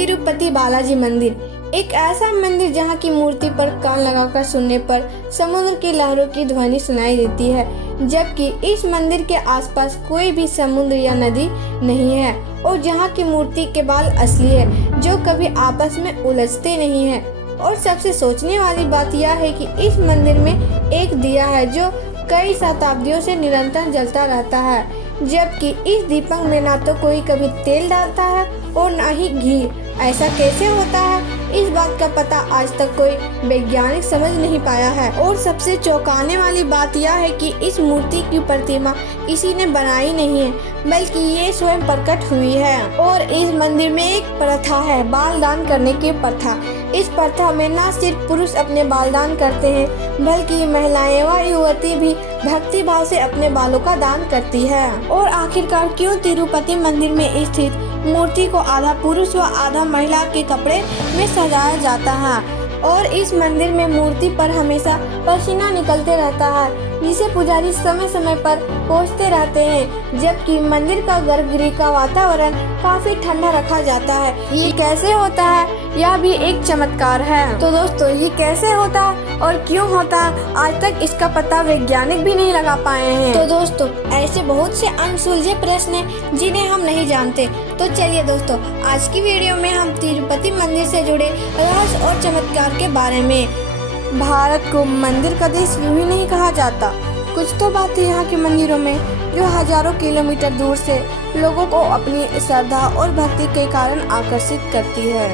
तिरुपति बालाजी मंदिर एक ऐसा मंदिर जहां की मूर्ति पर कान लगाकर सुनने पर समुद्र की लहरों की ध्वनि सुनाई देती है, जबकि इस मंदिर के आसपास कोई भी समुद्र या नदी नहीं है और जहां की मूर्ति के बाल असली है जो कभी आपस में उलझते नहीं है। और सबसे सोचने वाली बात यह है कि इस मंदिर में एक दिया है जो कई शताब्दियों से निरंतर जलता रहता है, जबकि इस दीपक में ना तो कोई कभी तेल डालता है और ना ही घी। ऐसा कैसे होता है, इस बात का पता आज तक कोई वैज्ञानिक समझ नहीं पाया है। और सबसे चौंकाने वाली बात यह है कि इस मूर्ति की प्रतिमा किसी ने बनाई नहीं है, बल्कि ये स्वयं प्रकट हुई है। और इस मंदिर में एक प्रथा है, बाल दान करने की प्रथा। इस प्रथा में न सिर्फ पुरुष अपने बाल दान करते हैं, बल्कि महिलाएं व युवती भी भक्ति भाव से अपने बालों का दान करती है। और आखिरकार क्यों तिरुपति मंदिर में स्थित मूर्ति को आधा पुरुष व आधा महिला के कपड़े में सजाया जाता है? और इस मंदिर में मूर्ति पर हमेशा पसीना निकलते रहता है, जिसे पुजारी समय समय पर पोंछते रहते हैं, जबकि मंदिर का गर्भगृह का वातावरण काफी ठंडा रखा जाता है। ये कैसे होता है, यह भी एक चमत्कार है। तो दोस्तों, ये कैसे होता है और क्यों होता है, आज तक इसका पता वैज्ञानिक भी नहीं लगा पाए हैं। तो दोस्तों, ऐसे बहुत से अनसुलझे प्रश्न हैं जिन्हें हम नहीं जानते। तो चलिए दोस्तों, आज की वीडियो में हम तिरुपति मंदिर से जुड़े रहस्य और चमत्कार के बारे में। भारत को मंदिर का देश यूं ही नहीं कहा जाता। कुछ तो बातें यहाँ के मंदिरों में जो हजारों किलोमीटर दूर से लोगों को अपनी श्रद्धा और भक्ति के कारण आकर्षित करती है।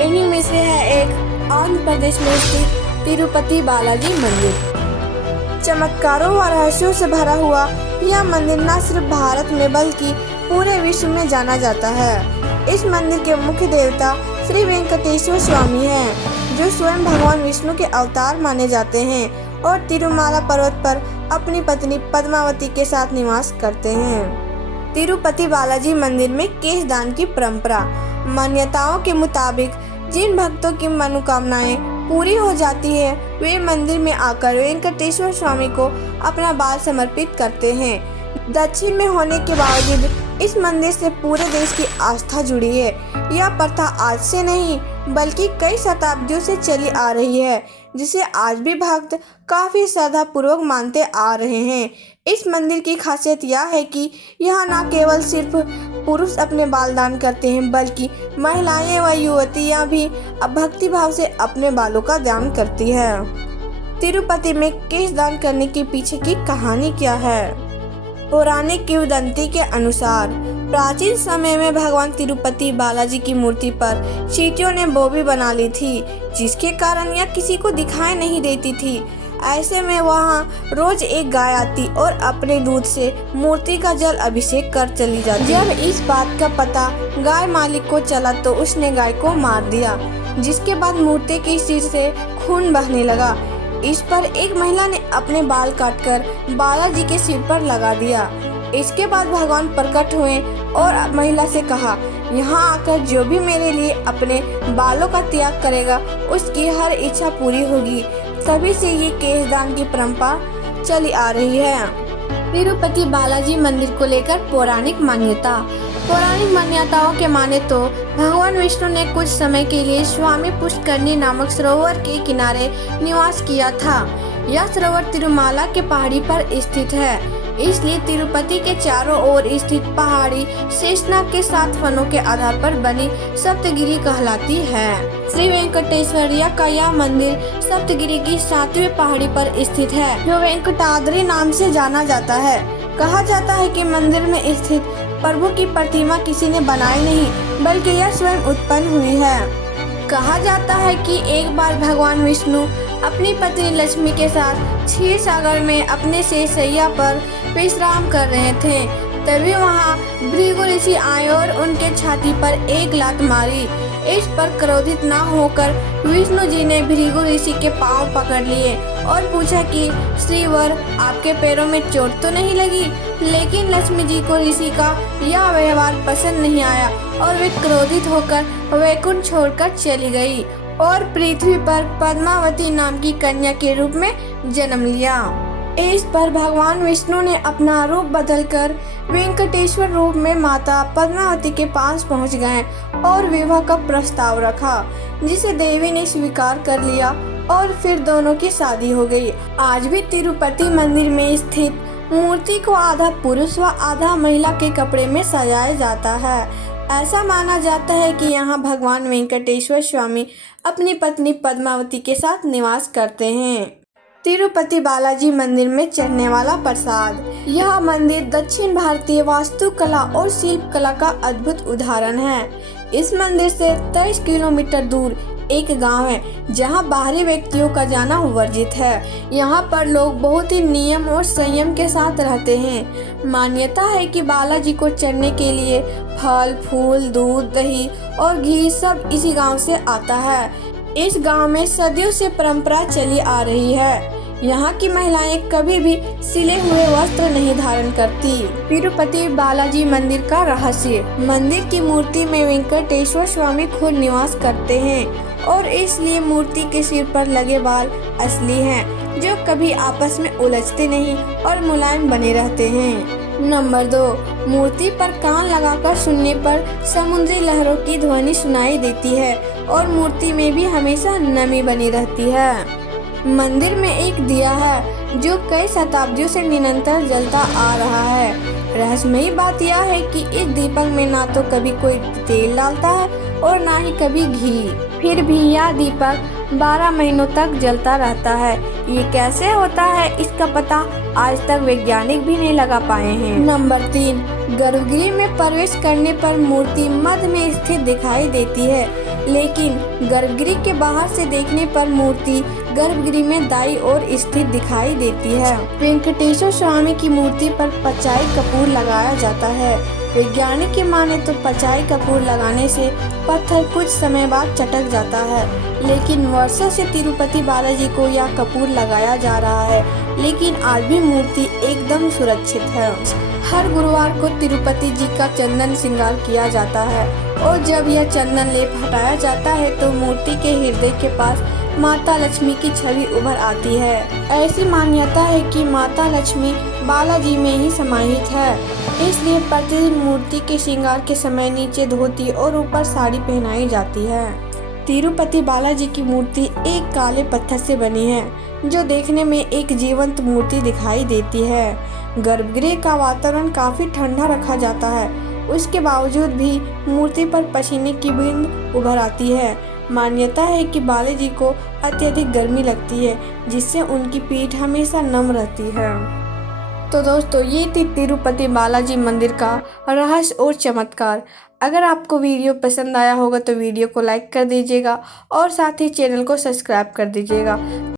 इन्हीं में से है एक आंध्र प्रदेश में स्थित तिरुपति बालाजी मंदिर। चमत्कारों व रहस्यों से भरा हुआ यह मंदिर न सिर्फ भारत में बल्कि पूरे विश्व में जाना जाता है। इस मंदिर के मुख्य देवता श्री वेंकटेश्वर स्वामी हैं, जो स्वयं भगवान विष्णु के अवतार माने जाते हैं और तिरुमाला पर्वत पर अपनी पत्नी पद्मावती के साथ निवास करते हैं। तिरुपति बालाजी मंदिर में केश दान की परंपरा। मान्यताओं के मुताबिक जिन भक्तों की मनोकामनाएं पूरी हो जाती है, वे मंदिर में आकर वेंकटेश्वर स्वामी को अपना बाल समर्पित करते हैं। दक्षिण में होने के बावजूद इस मंदिर से पूरे देश की आस्था जुड़ी है। यह प्रथा आज से नहीं बल्कि कई शताब्दियों से चली आ रही है, जिसे आज भी भक्त काफी श्रद्धा पूर्वक मानते आ रहे हैं। इस मंदिर की खासियत यह है कि यहाँ न केवल सिर्फ पुरुष अपने बाल दान करते हैं, बल्कि महिलाएं व युवतियाँ भी भक्ति भाव से अपने बालों का दान करती है। तिरुपति में केश दान करने के पीछे की कहानी क्या है? पौराणिक किंवदंती के अनुसार प्राचीन समय में भगवान तिरुपति बालाजी की मूर्ति पर चींटियों ने बोबी बना ली थी, जिसके कारण यह किसी को दिखाई नहीं देती थी। ऐसे में वहाँ रोज एक गाय आती और अपने दूध से मूर्ति का जल अभिषेक कर चली जाती। जब इस बात का पता गाय मालिक को चला तो उसने गाय को मार दिया, जिसके बाद मूर्ति के सिर से खून बहने लगा। इस पर एक महिला ने अपने बाल काटकर बालाजी के सिर पर लगा दिया। इसके बाद भगवान प्रकट हुए और महिला से कहा, यहाँ आकर जो भी मेरे लिए अपने बालों का त्याग करेगा, उसकी हर इच्छा पूरी होगी। तभी से ये केश दान की परंपरा चली आ रही है। तिरुपति बालाजी मंदिर को लेकर पौराणिक मान्यता। पौराणिक मान्यताओं के माने तो भगवान विष्णु ने कुछ समय के लिए स्वामी पुष्करनी नामक सरोवर के किनारे निवास किया था। यह सरोवर तिरुमाला के पहाड़ी पर स्थित है, इसलिए तिरुपति के चारों ओर स्थित पहाड़ी शेषनाग के 7 फनों के आधार पर बनी सप्तगिरी कहलाती है। श्री वेंकटेश्वरिया का यह मंदिर सप्तगिरी की 7वीं पहाड़ी पर स्थित है, जो वेंकटाद्रि नाम से जाना जाता है। कहा जाता है कि मंदिर में स्थित प्रभु की प्रतिमा किसी ने बनाई नहीं, बल्कि यह स्वयं उत्पन्न हुई है। कहा जाता है कि एक बार भगवान विष्णु अपनी पत्नी लक्ष्मी के साथ क्षीर सागर में अपने शेषशैया पर विश्राम कर रहे थे। तभी वहां भृगु ऋषि आए और उनके छाती पर एक लात मारी। इस पर क्रोधित न होकर विष्णु जी ने भृगु ऋषि के पांव पकड़ लिए और पूछा कि श्रीवर, आपके पैरों में चोट तो नहीं लगी? लेकिन लक्ष्मी जी को ऋषि का यह व्यवहार पसंद नहीं आया और वे क्रोधित होकर वैकुंठ छोड़कर चली गई और पृथ्वी पर पद्मावती नाम की कन्या के रूप में जन्म लिया। इस पर भगवान विष्णु ने अपना रूप बदलकर वेंकटेश्वर रूप में माता पद्मावती के पास पहुंच गए और विवाह का प्रस्ताव रखा, जिसे देवी ने स्वीकार कर लिया और फिर दोनों की शादी हो गई। आज भी तिरुपति मंदिर में स्थित मूर्ति को आधा पुरुष व आधा महिला के कपड़े में सजाया जाता है। ऐसा माना जाता है कि यहाँ भगवान वेंकटेश्वर स्वामी अपनी पत्नी पद्मावती के साथ निवास करते हैं। तिरुपति बालाजी मंदिर में चढ़ने वाला प्रसाद। यह मंदिर दक्षिण भारतीय वास्तुकला और शिल्प कला का अद्भुत उदाहरण है। इस मंदिर से 23 किलोमीटर दूर एक गांव है जहां बाहरी व्यक्तियों का जाना वर्जित है। यहां पर लोग बहुत ही नियम और संयम के साथ रहते हैं। मान्यता है कि बालाजी को चढ़ने के लिए फल, फूल, दूध, दही और घी सब इसी गांव से आता है। इस गांव में सदियों से परंपरा चली आ रही है। यहाँ की महिलाएं कभी भी सिले हुए वस्त्र नहीं धारण करती। तिरुपति बालाजी मंदिर का रहस्य। मंदिर की मूर्ति में वेंकटेश्वर स्वामी खुद निवास करते हैं और इसलिए मूर्ति के सिर पर लगे बाल असली हैं, जो कभी आपस में उलझते नहीं और मुलायम बने रहते हैं। नंबर 2, मूर्ति पर कान लगाकर सुनने पर समुद्री लहरों की ध्वनि सुनाई देती है और मूर्ति में भी हमेशा नमी बनी रहती है। मंदिर में एक दिया है जो कई शताब्दियों से निरंतर जलता आ रहा है। रहस्यमयी बात यह है कि इस दीपक में ना तो कभी कोई तेल डालता है और ना ही कभी घी, फिर भी यह दीपक 12 महीनों तक जलता रहता है। ये कैसे होता है, इसका पता आज तक वैज्ञानिक भी नहीं लगा पाए हैं। नंबर 3, गर्भगृह में प्रवेश करने पर मूर्ति मध्य में स्थित दिखाई देती है, लेकिन गर्भगृह के बाहर से देखने पर मूर्ति गर्भगृह में दाईं ओर स्थित दिखाई देती है। वेंकटेश्वर स्वामी की मूर्ति पर पचाई कपूर लगाया जाता है। वैज्ञानिक की माने तो पचाई कपूर लगाने से पत्थर कुछ समय बाद चटक जाता है, लेकिन वर्षों से तिरुपति बालाजी को यह कपूर लगाया जा रहा है, लेकिन आज भी मूर्ति एकदम सुरक्षित है। हर गुरुवार को तिरुपति जी का चंदन श्रृंगार किया जाता है और जब यह चंदन लेप हटाया जाता है तो मूर्ति के हृदय के पास माता लक्ष्मी की छवि उभर आती है। ऐसी मान्यता है कि माता लक्ष्मी बालाजी में ही समाहित है, इसलिए प्रतिदिन मूर्ति के श्रृंगार के समय नीचे धोती और ऊपर साड़ी पहनाई जाती है। तिरुपति बालाजी की मूर्ति एक काले पत्थर से बनी है, जो देखने में एक जीवंत मूर्ति दिखाई देती है। गर्भगृह का वातावरण काफी ठंडा रखा जाता है, उसके बावजूद भी मूर्ति पर पसीने की बूंद उभर आती है। मान्यता है कि बालाजी को अत्यधिक गर्मी लगती है, जिससे उनकी पीठ हमेशा नम रहती है। तो दोस्तों, ये थी तिरुपति बालाजी मंदिर का रहस्य और चमत्कार। अगर आपको वीडियो पसंद आया होगा तो वीडियो को लाइक कर दीजिएगा और साथ ही चैनल को सब्सक्राइब कर दीजिएगा